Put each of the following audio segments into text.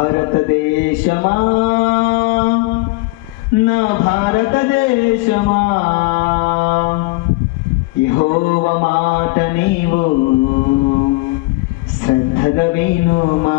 భారతదేశమా నా భారతదేశమా యహోవ మాట నీవు శ్రద్ధగా వినుమా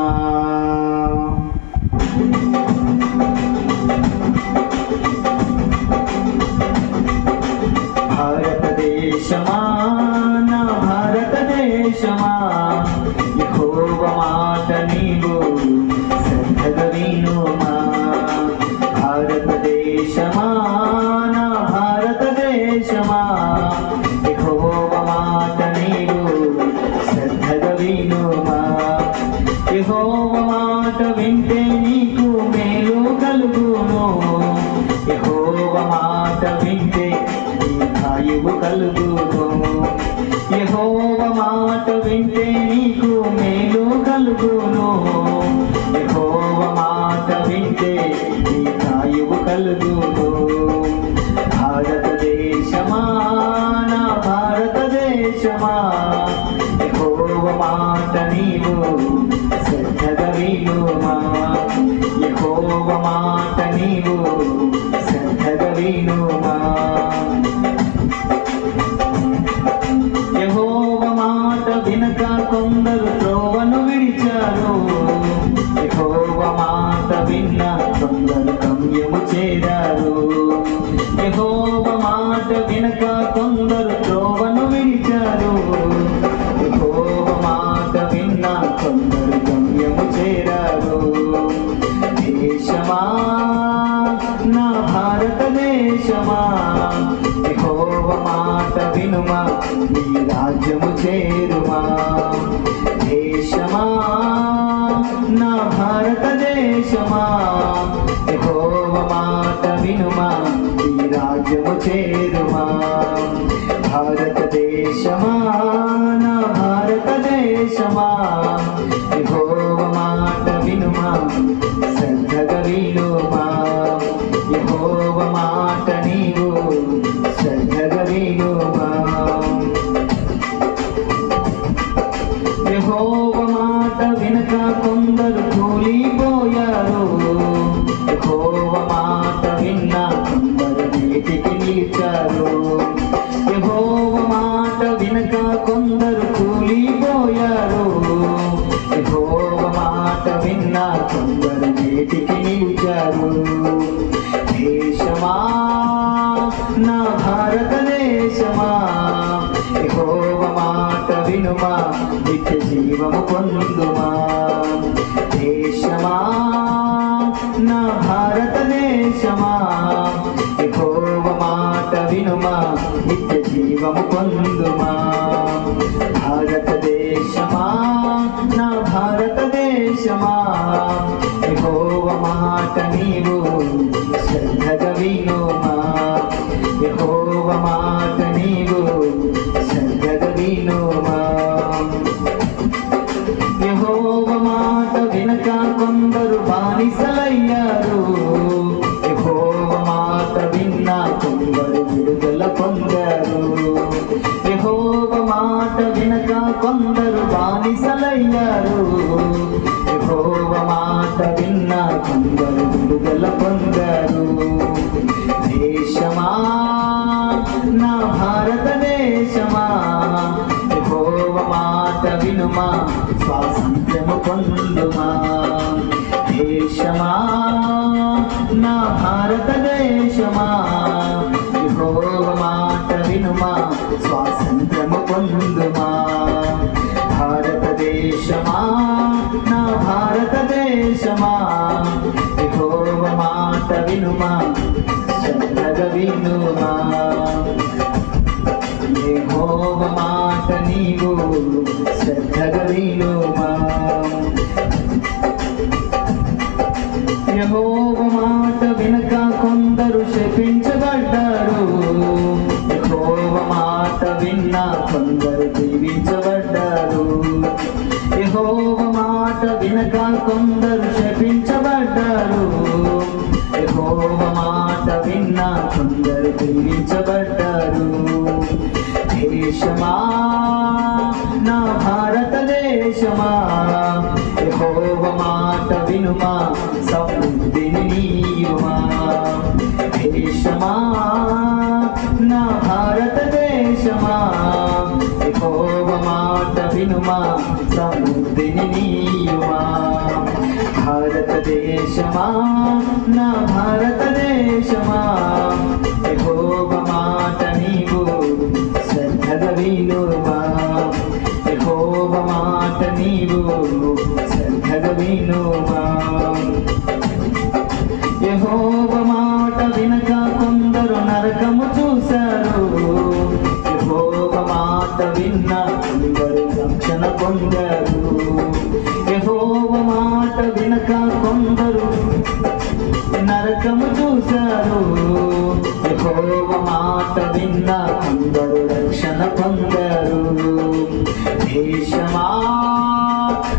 కలుగును. యెహోవ మాట వింటే నీకు మేలు కలుగును. యెహోవ మాట వింటే దీర్ఘాయువు కలుగును. భారతదేశమా నా భారతదేశమా. యెహోవ మాట నీవు శ్రద్ధగా వినుమా యెహోవ మాట కొందరు గమ్యము చేరారు. యహోవ మాట వినక కొందరు త్రోవను విడిచారు. యహోవ మాట విన్న కొందరు గమ్యము చేరారు. దేశమా? నా భారతదేశమా యహోవ మాట వినుమా? నీ రాజ్యము చేరుమా? దేశమా? నా భారతదేశమా పోయారు యెహోవ మాట వినక కొందరు కూలిపోయారు? యెహోవ మాట విన్న కొందరు నేటికి నిలిచారు. దేశమా? నా భారతదేశమా యెహోవ మాట వినుమా నిత్య జీవము పొందుమా దేశమా? నా భారతదేశమా జీవము పొందుమా? భారతదేశమా? నా భారతదేశమా? యెహోవ నీవు కొందరు బానిసలయ్యారు యెహోవ మాట విన్న కొందరు విడుదల పొందారు. దేశమా? నా భారతదేశమా? యెహోవ మాట వినుమా? స్వాతంత్రము పొందుమా? దేశమా? నా భారతదేశమా? యెహోవ మాట వినుమా? స్వాతంత్రము పొందుమా? వినుమా. యెహోవ మాట నీవు శ్రద్ధగా వినుమా యెహోవ మాట వినక కొందరు శపించబడ్డారు. యెహోవ మాట విన్న కొందరు దీవించబడ్డారు. యెహోవ మాట వినక కొందరు శపించబడ్డారు. యహోవ మాట విన్న కొందరు దీవించబడ్డారు దేశమా? నా భారతదేశమా యహోవ మాట వినుమా సమృద్ధిని నీయుమా దేశమా? నా భారతదేశమా యహోవ మాట వినుమా సమృద్ధిని నీయుమా భారతదేశమా? నా భారతదేశమా? యహోవ మాట నీవు శ్రద్ధగా వినుమా యెహోవ మాట నీవు శ్రద్ధగా వినుమా యెహోవ మాట వినక కొందరు నరకము చూశారు. యహోవ మాట విన్న కొందరు రక్షణ పొందారు. వినక కొందరు నరకము చూశారు. యెహోవ మాట విన్న కొందరు రక్షణ పొందారు. దేశమా?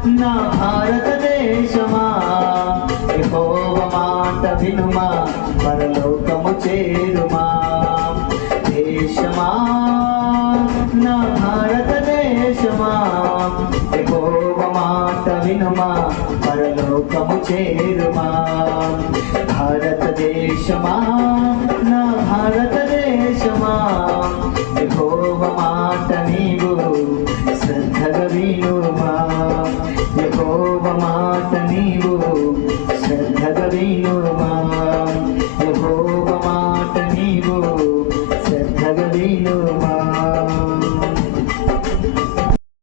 నా భారతదేశమా? యెహోవ మాట వినుమా? పరలోకము చేరుమా? దేశమా? నా భారతదేశమా? యెహోవ మాట వినుమా? పరలోకము చేరుమా భారతదేశమా నా భారతదేశమా యహోవ మాట నీవు శ్రద్ధగా వినుమా యహోవ మాట నీవు శ్రద్ధ